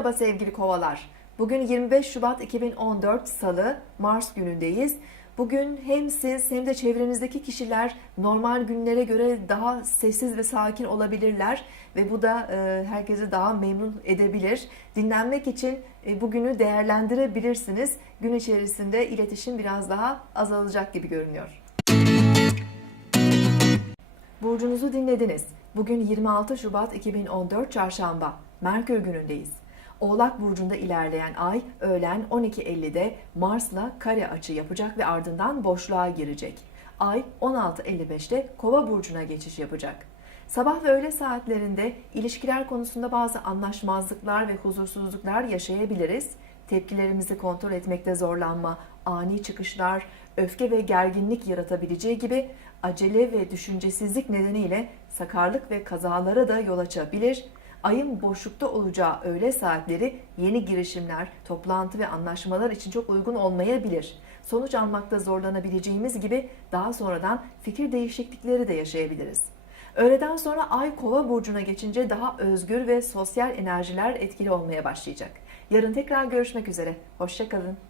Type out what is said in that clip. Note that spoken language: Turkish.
Merhaba sevgili kovalar. Bugün 25 Şubat 2014 Salı, Mars günündeyiz. Bugün hem siz hem de çevrenizdeki kişiler normal günlere göre daha sessiz ve sakin olabilirler ve bu da e, herkesi daha memnun edebilir. Dinlenmek için e, bugünü değerlendirebilirsiniz. Gün içerisinde iletişim biraz daha azalacak gibi görünüyor. Burcunuzu dinlediniz. Bugün 26 Şubat 2014 Çarşamba. Merkür günündeyiz. Oğlak burcunda ilerleyen ay öğlen 12.50'de Mars'la kare açı yapacak ve ardından boşluğa girecek. Ay 16.55'te Kova burcuna geçiş yapacak. Sabah ve öğle saatlerinde ilişkiler konusunda bazı anlaşmazlıklar ve huzursuzluklar yaşayabiliriz. Tepkilerimizi kontrol etmekte zorlanma, ani çıkışlar, öfke ve gerginlik yaratabileceği gibi acele ve düşüncesizlik nedeniyle sakarlık ve kazalara da yol açabilir. Ayın boşlukta olacağı öğle saatleri yeni girişimler, toplantı ve anlaşmalar için çok uygun olmayabilir. Sonuç almakta zorlanabileceğimiz gibi daha sonradan fikir değişiklikleri de yaşayabiliriz. Öğleden sonra Ay Kova burcuna geçince daha özgür ve sosyal enerjiler etkili olmaya başlayacak. Yarın tekrar görüşmek üzere. Hoşçakalın.